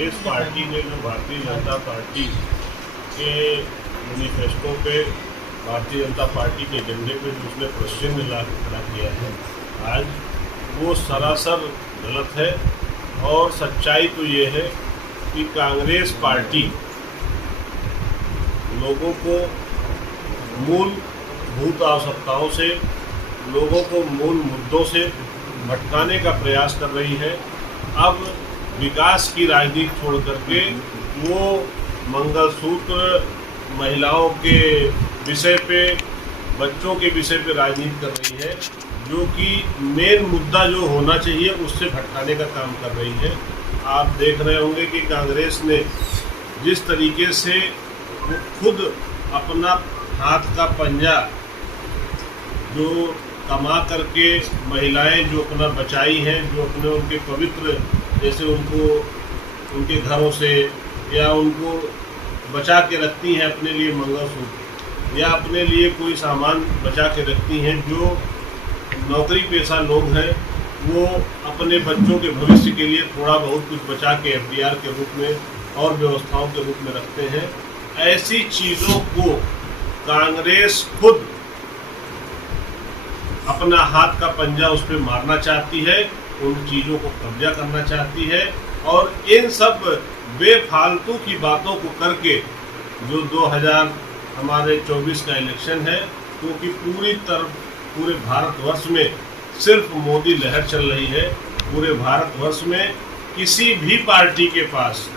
Congress party ने जो Bharatiya Janata party के मैनिफेस्टो पे, भारतीय जनता पार्टी के एजेंडे पे जो उसने प्रश्न खड़ा किया है आज, वो सरासर गलत है। और सच्चाई तो ये है कि कांग्रेस पार्टी लोगों को मूलभूत आवश्यकताओं से, लोगों को मूल मुद्दों से भटकाने का प्रयास कर रही है। अब विकास की राजनीति छोड़ करके वो मंगलसूत्र, महिलाओं के विषय पे, बच्चों के विषय पे राजनीति कर रही है, जो कि मेन मुद्दा जो होना चाहिए उससे भटकाने का काम कर रही है। आप देख रहे होंगे कि कांग्रेस ने जिस तरीके से वो खुद अपना हाथ का पंजा जो कमा करके महिलाएं जो अपना बचाई हैं, जो अपने उनके पवित्र, जैसे उनको उनके घरों से या उनको बचा के रखती हैं अपने लिए मंगलसूत्र, या अपने लिए कोई सामान बचा के रखती हैं, जो नौकरी पेशा लोग हैं वो अपने बच्चों के भविष्य के लिए थोड़ा बहुत कुछ बचा के एफडीआर के रूप में और व्यवस्थाओं के रूप में रखते हैं। ऐसी चीज़ों को कांग्रेस खुद अपना हाथ का पंजा उस पर मारना चाहती है, उन चीज़ों को कब्जा करना चाहती है। और इन सब बेफालतू की बातों को करके जो 2024 का इलेक्शन है, क्योंकि पूरे भारतवर्ष में सिर्फ मोदी लहर चल रही है। पूरे भारतवर्ष में किसी भी पार्टी के पास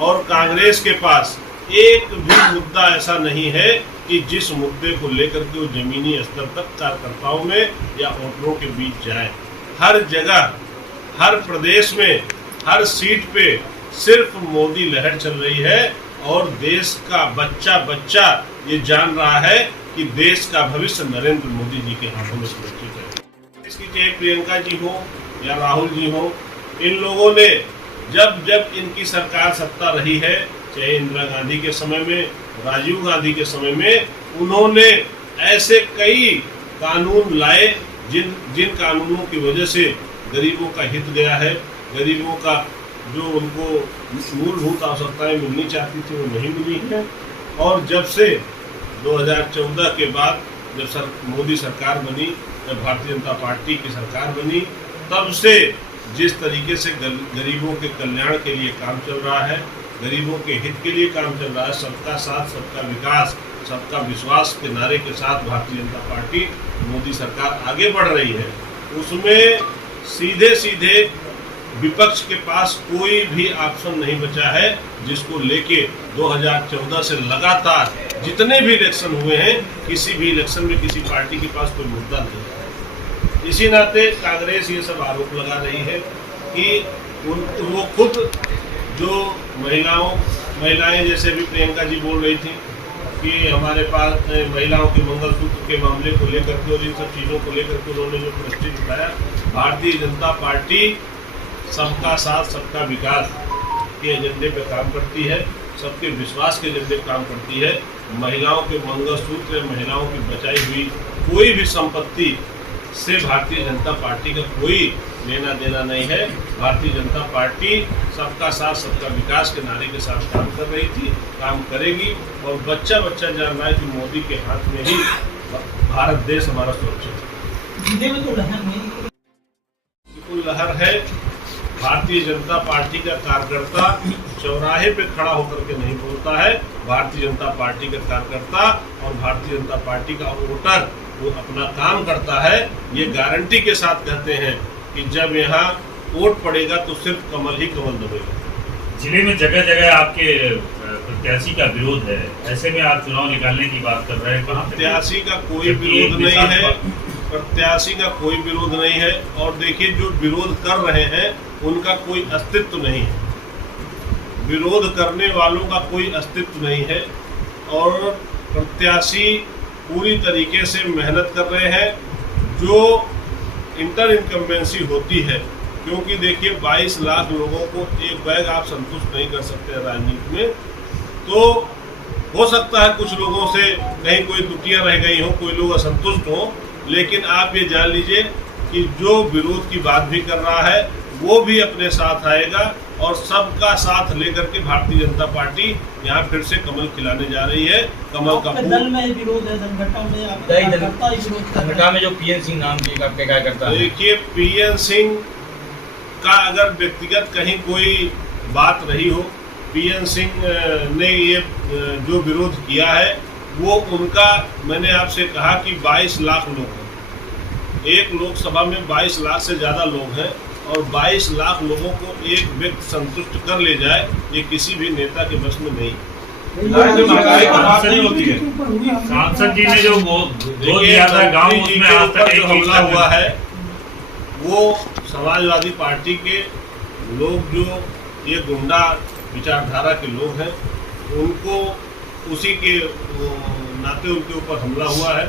और कांग्रेस के पास एक भी मुद्दा ऐसा नहीं है कि जिस मुद्दे को लेकर के वो जमीनी स्तर तक कार्यकर्ताओं में या वोटरों के बीच जाए। हर जगह, हर प्रदेश में, हर सीट पे सिर्फ मोदी लहर चल रही है। और देश का बच्चा बच्चा ये जान रहा है कि देश का भविष्य नरेंद्र मोदी जी के हाथों में सुरक्षित है। इसकी चाहे प्रियंका जी हो या राहुल जी हो, इन लोगों ने जब इनकी सरकार सत्ता रही है, चाहे इंदिरा गांधी के समय में, राजीव गांधी के समय में, उन्होंने ऐसे कई कानून लाए जिन कानूनों की वजह से गरीबों का हित गया है। गरीबों का जो उनको मूलभूत आवश्यकताएं मिलनी चाहती थी वो नहीं मिली है। और जब से 2014 के बाद जब मोदी सरकार बनी, जब भारतीय जनता पार्टी की सरकार बनी, तब से जिस तरीके से गरीबों के कल्याण के लिए काम चल रहा है, गरीबों के हित के लिए काम चल रहा है, सबका साथ, सबका विकास, सबका विश्वास के नारे के साथ भारतीय जनता पार्टी, मोदी सरकार आगे बढ़ रही है। उसमें सीधे सीधे विपक्ष के पास कोई भी ऑप्शन नहीं बचा है, जिसको लेके 2014 से लगातार जितने भी इलेक्शन हुए हैं, किसी भी इलेक्शन में किसी पार्टी के पास कोई मुद्दा नहीं है। इसी नाते कांग्रेस ये सब आरोप लगा रही है कि वो खुद जो महिलाएं, जैसे भी प्रियंका जी बोल रही थी कि हमारे पास महिलाओं के मंगलसूत्र के मामले को लेकर के और इन सब चीज़ों को लेकर के उन्होंने जो प्रश्न उठाया, भारतीय जनता पार्टी सबका साथ, सबका विकास के एजेंडे पे काम करती है, सबके विश्वास के एजेंडे पे काम करती है। महिलाओं के मंगलसूत्र, महिलाओं की बचाई हुई कोई भी संपत्ति से भारतीय जनता पार्टी का कोई लेना देना नहीं है। भारतीय जनता पार्टी सबका साथ, सबका विकास के नारे के साथ काम कर रही थी, काम करेगी। और बच्चा बच्चा जान रहा है कि मोदी के हाथ में ही भारत देश हमारा सुरक्षित है। बिल्कुल लहर है। भारतीय जनता पार्टी का कार्यकर्ता चौराहे पे खड़ा होकर के नहीं बोलता है। भारतीय जनता पार्टी का कार्यकर्ता और भारतीय जनता पार्टी का वोटर वो अपना काम करता है। ये गारंटी के साथ कहते हैं कि जब यहाँ वोट पड़ेगा तो सिर्फ कमल ही कमल दबेगा। जिले में जगह जगह आपके प्रत्याशी का विरोध है, ऐसे में आप चुनाव निकालने की बात कर रहे हैं। प्रत्याशी का कोई विरोध नहीं है, प्रत्याशी का कोई विरोध नहीं है। और देखिए, जो विरोध कर रहे हैं उनका कोई अस्तित्व नहीं है, विरोध करने वालों का कोई अस्तित्व नहीं है। और प्रत्याशी पूरी तरीके से मेहनत कर रहे हैं, जो इंटर इनकम्बेंसी होती है। क्योंकि देखिए, 22 लाख लोगों को एक बैग आप संतुष्ट नहीं कर सकते राजनीति में। तो हो सकता है कुछ लोगों से कहीं कोई त्रुटियां रह गई हो, कोई लोग असंतुष्ट हो, लेकिन आप ये जान लीजिए कि जो विरोध की बात भी कर रहा है वो भी अपने साथ आएगा और सबका साथ लेकर के भारतीय जनता पार्टी यहाँ फिर से कमल खिलाने जा रही है। कमल का आपके दल में विरोध है, संगठन में आपका कार्यकर्ता ही विरोध कर रहे हैं। संगठन में जो पीएन सिंह नाम के आपके कार्यकर्ता हैं। देखिए, पीएन सिंह का अगर व्यक्तिगत कहीं कोई बात रही हो, पीएन सिंह ने ये जो विरोध किया है वो उनका, मैंने आपसे कहा कि 22 लाख लोग हैं, एक लोकसभा में 22 लाख से ज़्यादा लोग हैं और 22 लाख लोगों को एक व्यक्ति संतुष्ट कर ले जाए, ये किसी भी नेता के बस में नहीं। सांसद जी ने जो वो दिया था गाँव, उसमें आज तक जो हमला हुआ है वो समाजवादी पार्टी के लोग, जो ये गुंडा विचारधारा के लोग हैं, उनको उसी के नाते उनके ऊपर हमला हुआ है।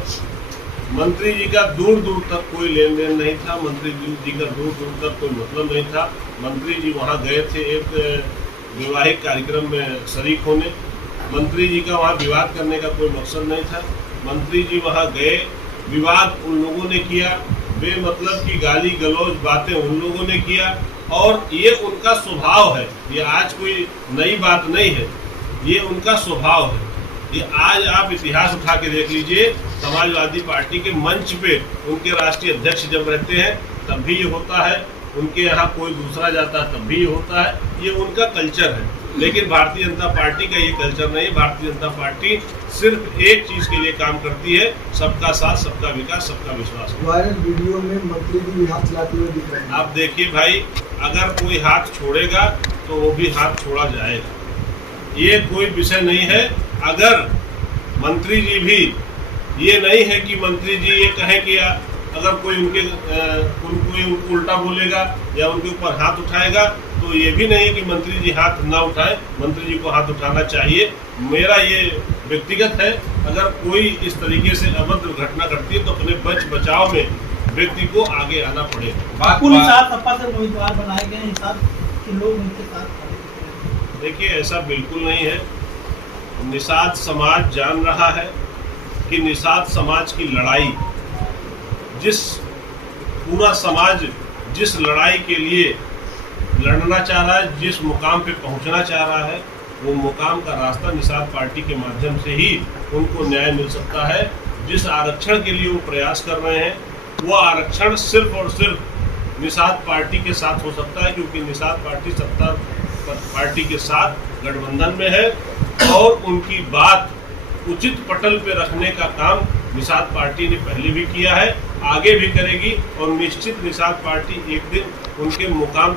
मंत्री जी का दूर दूर तक कोई लेन देन नहीं था, मंत्री जी का दूर दूर तक कोई मतलब नहीं था। मंत्री जी वहाँ गए थे एक वैवाहिक कार्यक्रम में शरीक होने, मंत्री जी का वहाँ विवाद करने का कोई मकसद नहीं था। मंत्री जी वहाँ गए, विवाद उन लोगों ने किया, बेमतलब की गाली गलौज बातें उन लोगों ने किया और ये उनका स्वभाव है। ये आज कोई नई बात नहीं है, ये उनका स्वभाव है। ये आज आप इतिहास उठा के देख लीजिए, समाजवादी पार्टी के मंच पे उनके राष्ट्रीय अध्यक्ष जब रहते हैं तब भी ये होता है, उनके यहाँ कोई दूसरा जाता है तब भी ये होता है, ये उनका कल्चर है। लेकिन भारतीय जनता पार्टी का ये कल्चर नहीं है। भारतीय जनता पार्टी सिर्फ एक चीज के लिए काम करती है, सबका साथ, सबका विकास, सबका विश्वास। वायरल वीडियो में मंत्री जी भी हाथ चलाते हुए दिख रहे हैं। आप देखिए भाई, अगर कोई हाथ छोड़ेगा तो वो भी हाथ छोड़ा जाएगा, ये कोई विषय नहीं है। अगर मंत्री जी भी, ये नहीं है कि मंत्री जी ये कहें कि अगर कोई उनको उल्टा बोलेगा या उनके ऊपर हाथ उठाएगा तो ये भी नहीं कि मंत्री जी हाथ ना उठाएं, मंत्री जी को हाथ उठाना चाहिए। मेरा ये व्यक्तिगत है, अगर कोई इस तरीके से अभद्र घटना करती है तो अपने बचाव में व्यक्ति को आगे आना पड़ेगा। सपा से उम्मीदवार बनाए गए हैं कि लोग उनके साथ। देखिए, ऐसा बिल्कुल नहीं है। निषाद समाज जान रहा है कि निषाद समाज की लड़ाई, जिस पूरा समाज जिस लड़ाई के लिए लड़ना चाह रहा है, जिस मुकाम पे पहुंचना चाह रहा है, वो मुकाम का रास्ता निषाद पार्टी के माध्यम से ही उनको न्याय मिल सकता है। जिस आरक्षण के लिए वो प्रयास कर रहे हैं, वो आरक्षण सिर्फ और सिर्फ निषाद पार्टी के साथ हो सकता है, क्योंकि निषाद पार्टी सत्ता पार्टी के साथ गठबंधन में है और उनकी बात उचित पटल पे रखने का काम निषाद पार्टी ने पहले भी किया है, आगे भी करेगी और निश्चित निषाद पार्टी एक दिन उनके मुकाम